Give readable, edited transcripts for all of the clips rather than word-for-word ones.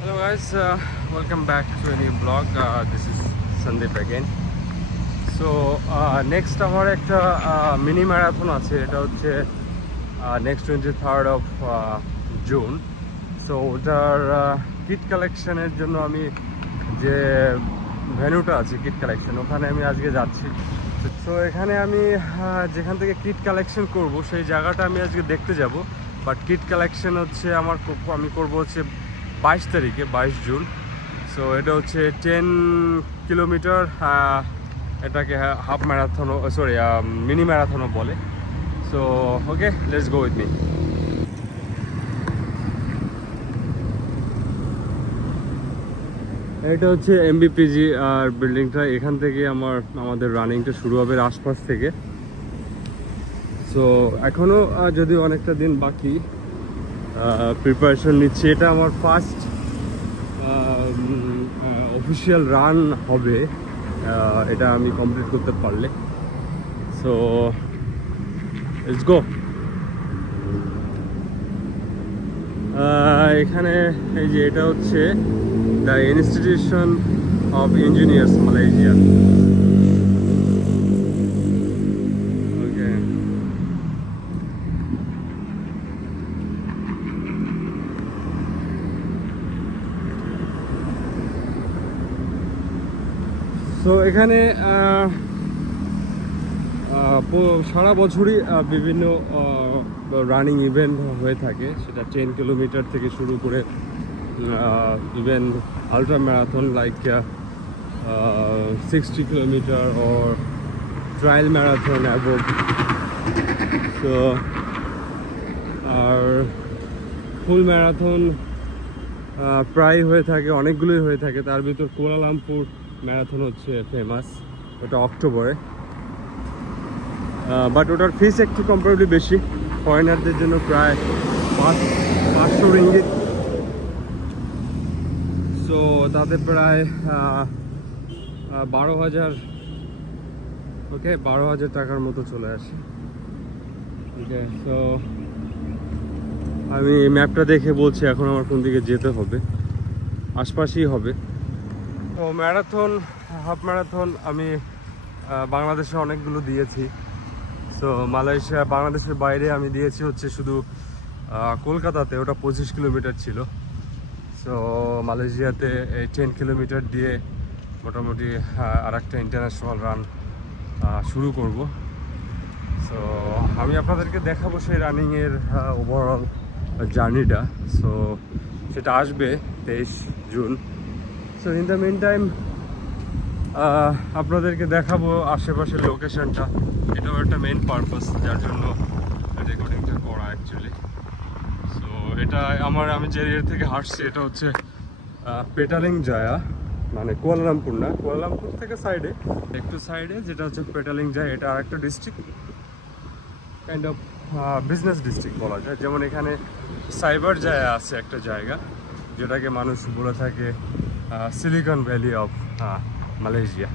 Hello guys, welcome back to a new vlog. This is Sandeep again. So next আমার একটা mini marathon আছে, এটা হচ্ছে next 23rd of June. So ওটার kit কালেকশনের জন্য আমি যে ভেন্যুটা আছে কিট কালেকশন, ওখানে আমি আজকে যাচ্ছি। সো এখানে আমি যেখান থেকে কিট কালেকশন করব সেই জায়গাটা আমি আজকে দেখতে যাব। বাট কিট কালেকশন হচ্ছে আমি করব হচ্ছে 22 তারিখে, 22 জুন। সো এটা হচ্ছে 10 কিলোমিটার, এটাকে হাফ ম্যারাথন, সরি মিনি ম্যারাথনও বলে। So okay, let's go with me. এটা হচ্ছে এমবিপিজি আর বিল্ডিংটা, এখান থেকে আমাদের রানিংটা শুরু হবে আশপাশ থেকে। সো এখনও যদিও অনেকটা দিন বাকি, প্রিপারেশন নিচ্ছি। এটা আমার ফার্স্ট অফিসিয়াল রান হবে, এটা আমি কমপ্লিট করতে পারলে। সো লেটস গো। এখানে এই যে এটা হচ্ছে the institution of engineers Malaysia. তো এখানে সারা বছরই বিভিন্ন রানিং ইভেন্ট হয়ে থাকে, সেটা 10 কিলোমিটার থেকে শুরু করে even ultra marathon like 60 kilometre or trial marathon above. তো আর ফুল ম্যারাথন প্রায় হয়ে থাকে, অনেকগুলোই হয়ে থাকে। তার ভিতর কুয়ালালামপুর ম্যারাথন হচ্ছে ফেমাস, ওটা অক্টোবরে। বাট ওটার ফিস একটু কম্পারেটিভলি বেশি, ফরেনারদের জন্য প্রায় 500 রিঙ্গিত। সো তাতে প্রায় 12,000, ওকে 12,000 টাকার মতো চলে আসে। ওকে, সো আমি ম্যাপটা দেখে বলছি এখন আমার কোন দিকে যেতে হবে, আশপাশেই হবে। তো ম্যারাথন, হাফ ম্যারাথন আমি বাংলাদেশে অনেকগুলো দিয়েছি। সো মালয়েশিয়া, বাংলাদেশের বাইরে আমি দিয়েছি হচ্ছে শুধু কলকাতাতে, ওটা 25 কিলোমিটার ছিল। সো মালয়েশিয়াতে এই 10 কিলোমিটার দিয়ে মোটামুটি আর একটা ইন্টারন্যাশনাল রান শুরু করব। সো আমি আপনাদেরকে দেখাবো সেই রানিংয়ের ওভারঅল জার্নিটা। সো সেটা আসবে 23 June. So in the meantime আপনাদেরকে দেখাবো আশেপাশের লোকেশনটা, এটাও একটা মেন পারপাস যার জন্য রেকর্ডিংটা করা অ্যাকচুয়ালি। সো এটা আমি যে এরিয়া থেকে হাঁটছি এটা হচ্ছে পেটালিং জায়া, মানে কুয়ালালামপুর না, কুয়ালালামপুর থেকে একটু সাইডে যেটা হচ্ছে পেটালিং জায়া। এটা আরেকটা district, kind of business district বলা যায়। যেমন এখানে সাইবার জায়া আছে একটা জায়গা, যেটাকে মানুষ বলে থাকে silicon valley of Malaysia.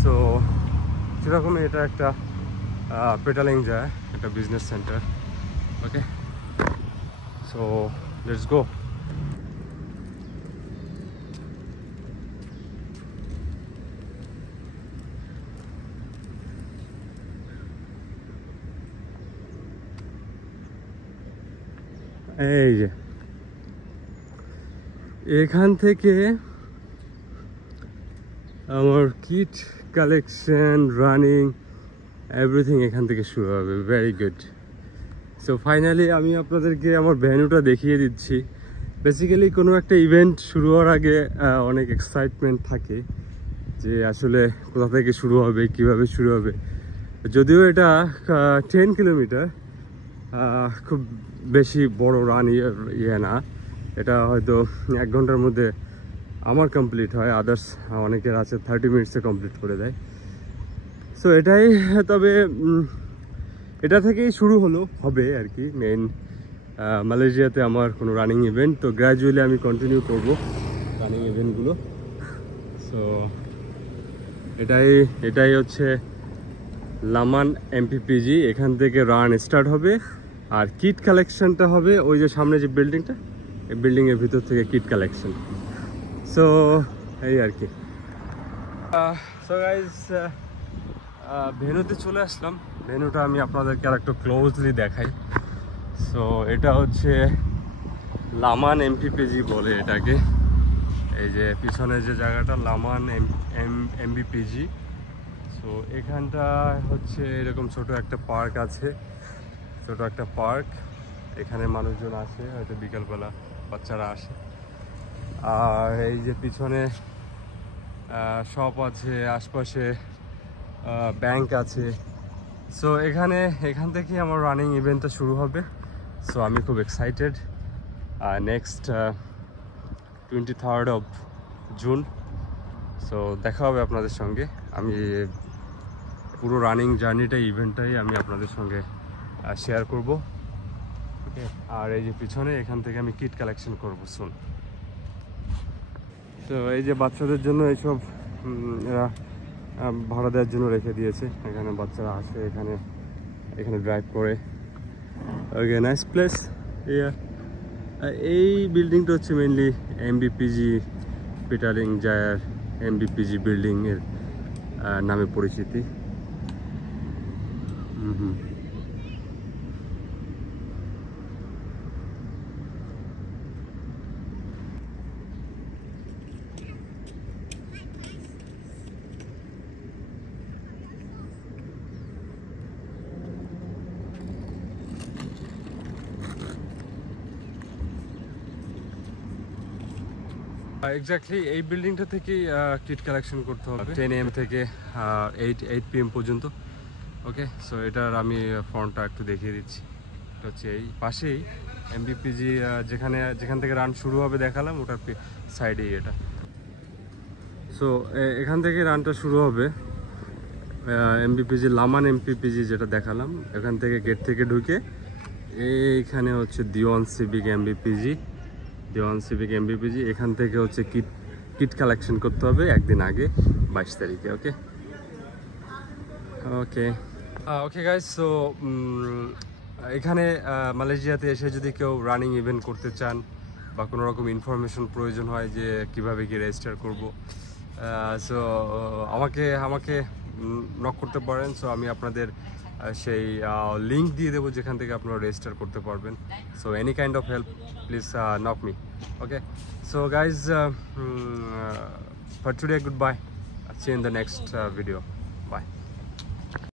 So সেরকমই এটা একটা পেটালিং যায়, একটা business centre. Okay, so let's go. এই যে এখান থেকে আমার কিট কালেকশন, রানিং, এভরিথিং এখান থেকে শুরু হবে। Very good. সো ফাইনালি আমি আপনাদেরকে আমার ভেন্যুটা দেখিয়ে দিচ্ছি। বেসিক্যালি কোনো একটা ইভেন্ট শুরু হওয়ার আগে অনেক এক্সাইটমেন্ট থাকে যে আসলে কোথা থেকে শুরু হবে, কিভাবে শুরু হবে। যদিও এটা 10 কিলোমিটার, খুব বেশি বড় রান ইয়ে না, এটা হয়তো 1 ঘন্টার মধ্যে আমার কমপ্লিট হয়, আদার্স অনেকের আছে 30 মিনিটসে কমপ্লিট করে দেয়। সো এটাই, তবে এটা থেকেই শুরু হবে আর কি মেইন মালয়েশিয়াতে আমার কোনো রানিং ইভেন্ট। তো গ্র্যাজুয়ালি আমি কন্টিনিউ করব রানিং ইভেন্টগুলো। সো এটাই হচ্ছে লামান এমপিপিজি, এখান থেকে রান স্টার্ট হবে। আর কিট কালেকশনটা হবে ওই যে সামনে যে বিল্ডিংটা, এই বিল্ডিংয়ের ভিতর থেকে কিট কালেকশন। সো এই আর কি। সো গাইজ ভেন্যুতে চলে আসলাম। ভেন্যুটা আমি আপনাদেরকে আর একটু ক্লোজলি দেখাই। সো এটা হচ্ছে লামান এমপিপিজি বলে এটাকে। এই যে পিছনে যে জায়গাটা লামান এমবিপিজি। সো এখানটা হচ্ছে এরকম ছোট একটা পার্ক আছে, ছোট একটা পার্ক। এখানে মানুষজন আসে, হয়তো বিকালবেলা বাচ্চারা আসে। আর এই যে পিছনে শপ আছে, আশপাশে ব্যাংক আছে। সো এখান থেকে আমার রানিং ইভেন্টটা শুরু হবে। সো আমি খুব excited. Next 23rd of June. So দেখা হবে আপনাদের সঙ্গে। আমি পুরো রানিং জার্নিটাই, ইভেন্টটাই আমি আপনাদের সঙ্গে শেয়ার করব। ওকে, আর এই যে পিছনে এখান থেকে আমি কিট কালেকশন করবো সুন। তো এই যে বাচ্চাদের জন্য এইসব এরা ভাড়া দেওয়ার জন্য রেখে দিয়েছে। এখানে বাচ্চারা আসে, এখানে ড্রাইভ করে। ওকে, নাইস প্লেস। এই বিল্ডিংটা হচ্ছে মেনলি এমবিপিজি পিটারিং জায়ার এমবিপিজি বিল্ডিংয়ের নামে পরিচিতি। এক্স্যাক্টলি এই বিল্ডিংটা থেকে কিট কালেকশন করতে হবে 10 AM থেকে 8 PM পর্যন্ত। ওকে, সো এটার আমি ফ্রন্টটা একটু দেখিয়ে দিচ্ছি। এটা হচ্ছে এই পাশেই এমবিপিজি, যেখান থেকে রান শুরু হবে দেখালাম, ওটার সাইডেই এটা। সো এখান থেকে রানটা শুরু হবে। এমবিপিজি লামান এমপিপিজি যেটা দেখালাম, এখান থেকে গেট থেকে ঢুকে এইখানে হচ্ছে দিওয়ান সিভিক এমবিপিজি। এখান থেকে হচ্ছে কিট কালেকশন করতে হবে একদিন আগে, 22 তারিখে। ওকে ওকে ওকে গাইজ। সো এখানে মালয়েশিয়াতে এসে যদি কেউ রানিং ইভেন্ট করতে চান বা কোনো রকম ইনফরমেশন প্রয়োজন হয় যে কিভাবে কি রেজিস্টার করব, সো আমাকে নক করতে পারেন। সো আমি আপনাদের সেই লিঙ্ক দিয়ে দেবো যেখান থেকে আপনারা রেজিস্টার করতে পারবেন। So any kind of help please knock me. Okay, so guys, for today goodbye. See you in the next video.